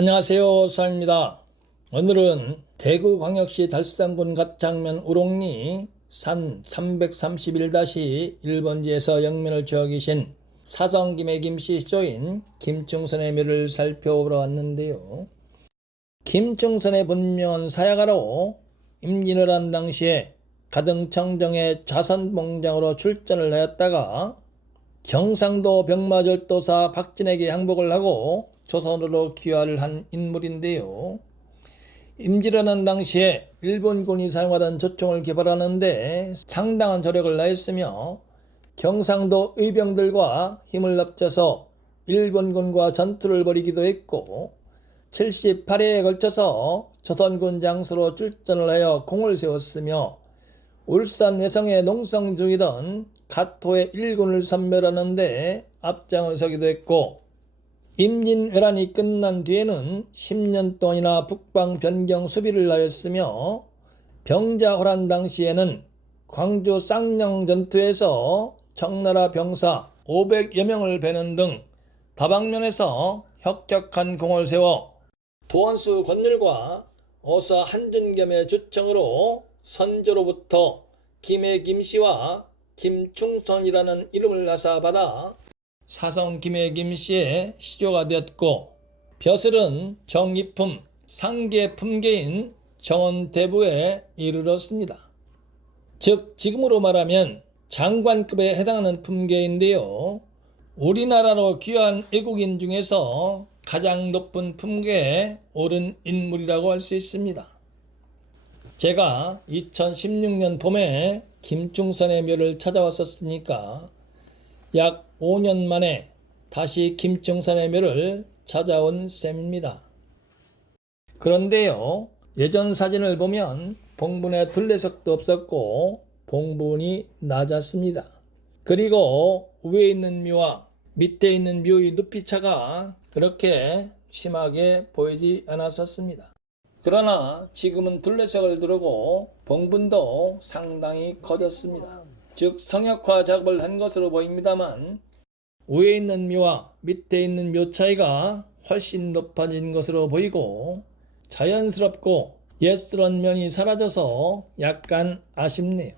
안녕하세요. 사입니다. 오늘은 대구광역시 달산군 갓장면 우롱리 산 331-1번지에서 영면을 지어 계신 사성김의 김씨 시조인 김충선의 묘를 살펴보러 왔는데요. 김충선의 본명은 사야가로 임진을 한 당시에 가등청정의 좌선봉장으로 출전을 하였다가 경상도 병마절도사 박진에게 항복을 하고 조선으로 귀화를 한 인물인데요. 임진왜란 당시에 일본군이 사용하던 조총을 개발하는데 상당한 저력을 다했으며 경상도 의병들과 힘을 합쳐서 일본군과 전투를 벌이기도 했고 78회에 걸쳐서 조선군 장수로 출전을 하여 공을 세웠으며 울산 외성의 농성 중이던 가토의 일군을 섬멸하는데 앞장을 서기도 했고 임진왜란이 끝난 뒤에는 10년 동안이나 북방 변경 수비를 하였으며 병자호란 당시에는 광주 쌍령 전투에서 청나라 병사 500여 명을 베는 등 다방면에서 혁혁한 공을 세워 도원수 권율과 어사 한준겸의 주청으로 선조로부터 김해 김씨와 김충선이라는 이름을 하사받아 사성 김해 김씨의 시조가 되었고 벼슬은 정이품 상계 품계인 정원대부에 이르렀습니다. 즉 지금으로 말하면 장관급에 해당하는 품계인데요. 우리나라로 귀한 외국인 중에서 가장 높은 품계에 오른 인물이라고 할 수 있습니다. 제가 2016년 봄에 김충선의 묘를 찾아왔었으니까 약 5년 만에 다시 김충선의 묘를 찾아온 셈입니다. 그런데요, 예전 사진을 보면 봉분에 둘레석도 없었고 봉분이 낮았습니다. 그리고 위에 있는 묘와 밑에 있는 묘의 높이 차가 그렇게 심하게 보이지 않았었습니다. 그러나 지금은 둘레석을 두르고 봉분도 상당히 커졌습니다. 즉 성역화 작업을 한 것으로 보입니다만 위에 있는 묘와 밑에 있는 묘 차이가 훨씬 높아진 것으로 보이고 자연스럽고 옛스런 면이 사라져서 약간 아쉽네요.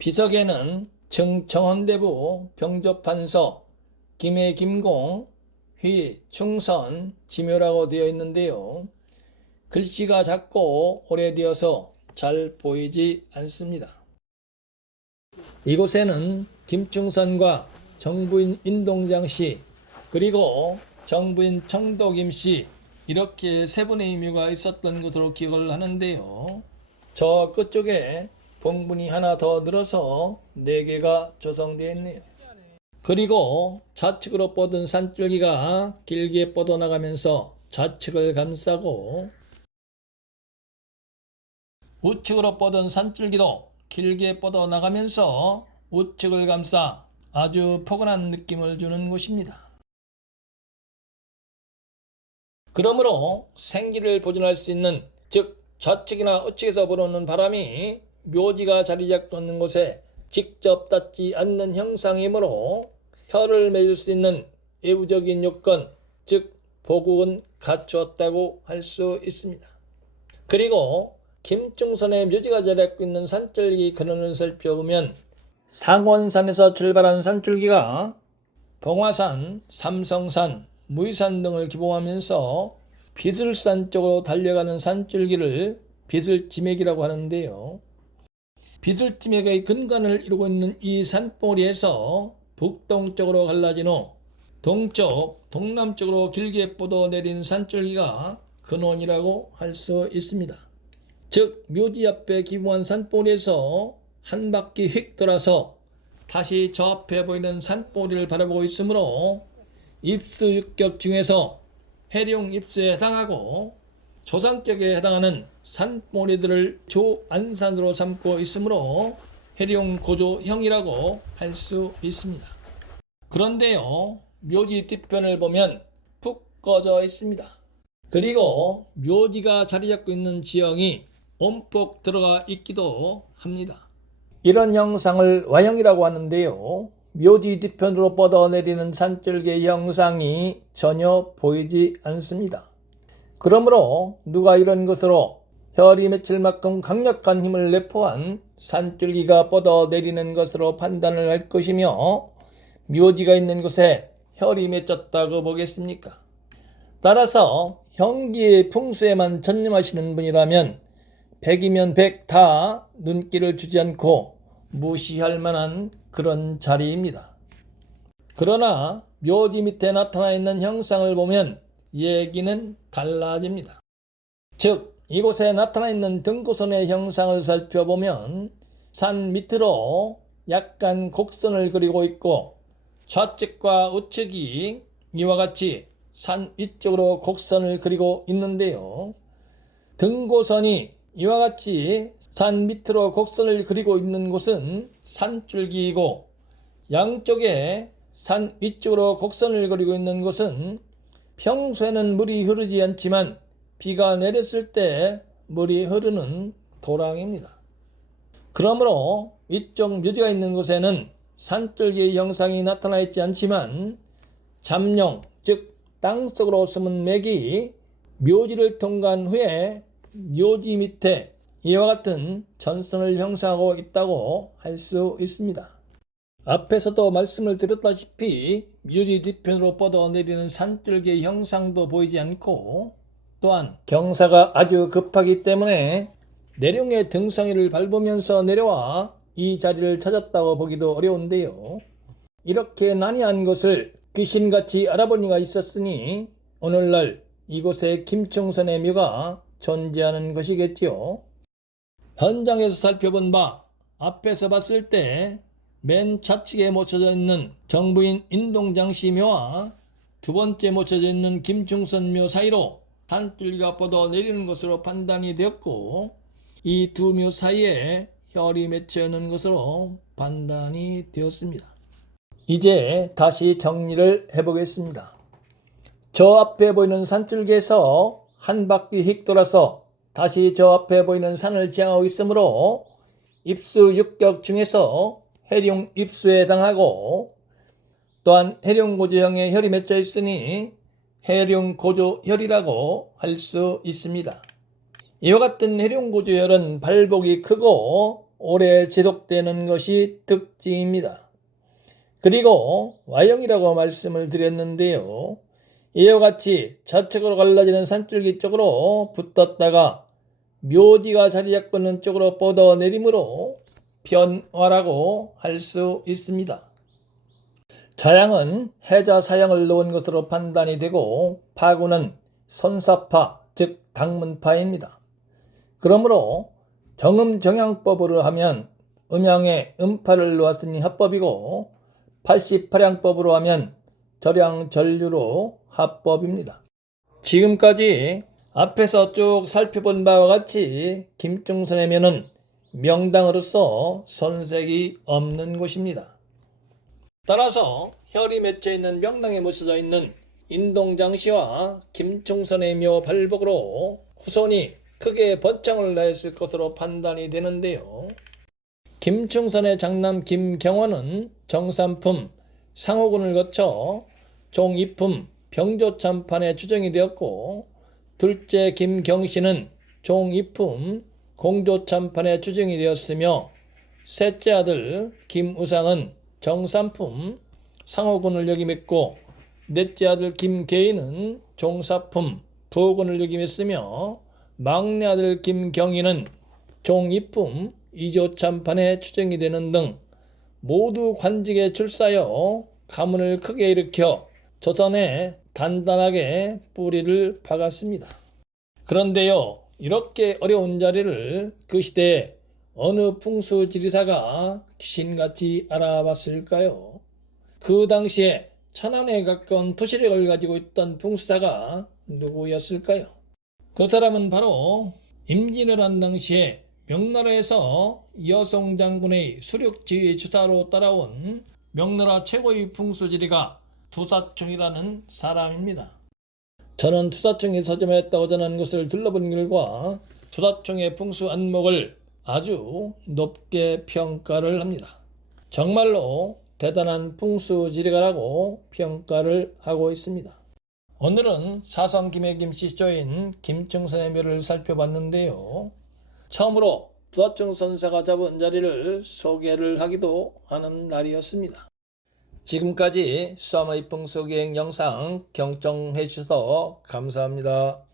비석에는 증정헌대부 병조판서 김해 김공 휘 충선 지묘라고 되어 있는데요. 글씨가 작고 오래되어서 잘 보이지 않습니다. 이곳에는 김충선과 정부인 인동장 씨 그리고 정부인 청도김 씨 이렇게 세 분의 묘가 있었던 것으로 기억을 하는데요. 저 끝쪽에 봉분이 하나 더 늘어서 네 개가 조성되어 있네요. 그리고 좌측으로 뻗은 산줄기가 길게 뻗어나가면서 좌측을 감싸고 우측으로 뻗은 산줄기도 길게 뻗어나가면서 우측을 감싸 아주 포근한 느낌을 주는 곳입니다. 그러므로 생기를 보존할 수 있는 즉 좌측이나 우측에서 불어오는 바람이 묘지가 자리 잡는 곳에 직접 닿지 않는 형상이므로 혀를 맺을 수 있는 외부적인 요건 즉 보국은 갖추었다고 할 수 있습니다. 그리고 김충선의 묘지가 자리하고 있는 산줄기 근원을 살펴보면 상원산에서 출발한 산줄기가 봉화산, 삼성산, 무의산 등을 기봉하면서 비슬산 쪽으로 달려가는 산줄기를 비슬지맥이라고 하는데요. 비슬지맥의 근간을 이루고 있는 이 산봉우리에서 북동쪽으로 갈라진 후 동쪽, 동남쪽으로 길게 뻗어 내린 산줄기가 근원이라고 할 수 있습니다. 즉 묘지 앞에 기부한 산봉우리에서 한 바퀴 휙 돌아서 다시 저 앞에 보이는 산봉우리를 바라보고 있으므로 입수 육격 중에서 해룡 입수에 해당하고 조상격에 해당하는 산봉우리들을 조안산으로 삼고 있으므로 해룡 고조형이라고 할 수 있습니다. 그런데요, 묘지 뒤편을 보면 푹 꺼져 있습니다. 그리고 묘지가 자리 잡고 있는 지형이 온폭 들어가 있기도 합니다. 이런 형상을 와형이라고 하는데요. 묘지 뒤편으로 뻗어내리는 산줄기의 형상이 전혀 보이지 않습니다. 그러므로 누가 이런 것으로 혈이 맺힐 만큼 강력한 힘을 내포한 산줄기가 뻗어내리는 것으로 판단을 할 것이며 묘지가 있는 곳에 혈이 맺혔다고 보겠습니까? 따라서 형기의 풍수에만 전념하시는 분이라면 백이면 백 다 눈길을 주지 않고 무시할 만한 그런 자리입니다. 그러나 묘지 밑에 나타나 있는 형상을 보면 얘기는 달라집니다. 즉, 이곳에 나타나 있는 등고선의 형상을 살펴보면 산 밑으로 약간 곡선을 그리고 있고 좌측과 우측이 이와 같이 산 위쪽으로 곡선을 그리고 있는데요. 등고선이 이와 같이 산 밑으로 곡선을 그리고 있는 곳은 산줄기이고 양쪽에 산 위쪽으로 곡선을 그리고 있는 곳은 평소에는 물이 흐르지 않지만 비가 내렸을 때 물이 흐르는 도랑입니다. 그러므로 위쪽 묘지가 있는 곳에는 산줄기의 형상이 나타나 있지 않지만 잠룡 즉 땅속으로 숨은 맥이 묘지를 통과한 후에 묘지 밑에 이와 같은 전선을 형성하고 있다고 할 수 있습니다. 앞에서도 말씀을 드렸다시피 묘지 뒤편으로 뻗어내리는 산줄기의 형상도 보이지 않고 또한 경사가 아주 급하기 때문에 내룡의 등성이를 밟으면서 내려와 이 자리를 찾았다고 보기도 어려운데요. 이렇게 난이한 것을 귀신같이 알아본 이가 있었으니 오늘날 이곳에 김충선의 묘가 존재하는 것이겠지요. 현장에서 살펴본 바 앞에서 봤을 때 맨 좌측에 모쳐져 있는 정부인 인동장씨 묘와 두 번째 모쳐져 있는 김충선 묘 사이로 산줄기가 뻗어 내리는 것으로 판단이 되었고 이 두 묘 사이에 혈이 맺혀 있는 것으로 판단이 되었습니다. 이제 다시 정리를 해보겠습니다. 저 앞에 보이는 산줄기에서 한 바퀴 휙 돌아서 다시 저 앞에 보이는 산을 지향하고 있으므로 입수 육격 중에서 해룡 입수에 해당하고 또한 해룡 고조형의 혈이 맺혀 있으니 해룡 고조혈이라고 할 수 있습니다. 이와 같은 해룡 고조혈은 발복이 크고 오래 지속되는 것이 특징입니다. 그리고 Y형이라고 말씀을 드렸는데요. 이와 같이 좌측으로 갈라지는 산줄기 쪽으로 붙었다가 묘지가 자리 잡고 있는 쪽으로 뻗어 내림으로 변화라고 할 수 있습니다. 자양은 해자 사양을 놓은 것으로 판단이 되고 파구는 선사파 즉 당문파입니다. 그러므로 정음정양법으로 하면 음양에 음파를 놓았으니 합법이고 88양법으로 하면 절양전류로 합법입니다. 지금까지 앞에서 쭉 살펴본 바와 같이 김중선의 면은 명당으로서 선색이 없는 곳입니다. 따라서 혈이 맺혀 있는 명당에 모셔져 있는 인동장씨와 김충선의 묘 발복으로 후손이 크게 번창을 내었을 것으로 판단이 되는데요. 김충선의 장남 김경원은 정삼품 상호군을 거쳐 종이품 병조참판에 추정이 되었고 둘째 김경씨는 종이품 공조참판에 추정이 되었으며 셋째 아들 김우상은 정삼품 상호군을 역임했고 넷째 아들 김계인은 종사품 부군을 역임했으며 막내 아들 김경희는 종이품 이조참판에 추정이 되는 등 모두 관직에 출사하여 가문을 크게 일으켜 조선에 단단하게 뿌리를 박았습니다. 그런데요, 이렇게 어려운 자리를 그 시대에 어느 풍수 지리사가 귀신같이 알아봤을까요? 그 당시에 천안에 가까운 토시력을 가지고 있던 풍수사가 누구였을까요? 그 사람은 바로 임진을 한 당시에 명나라에서 여성 장군의 수륙 지휘 주사로 따라온 명나라 최고의 풍수지리가 투사충이라는 사람입니다. 저는 투사충이 서점에 있다고 전하는 것을 둘러본 결과 투사충의 풍수 안목을 아주 높게 평가를 합니다. 정말로 대단한 풍수지리가라고 평가를 하고 있습니다. 오늘은 사성 김해 김씨 시조인 김충선의 묘를 살펴봤는데요. 처음으로 두하충 선사가 잡은 자리를 소개를 하기도 하는 날이었습니다. 지금까지 썸의 풍속여행 영상 경청해 주셔서 감사합니다.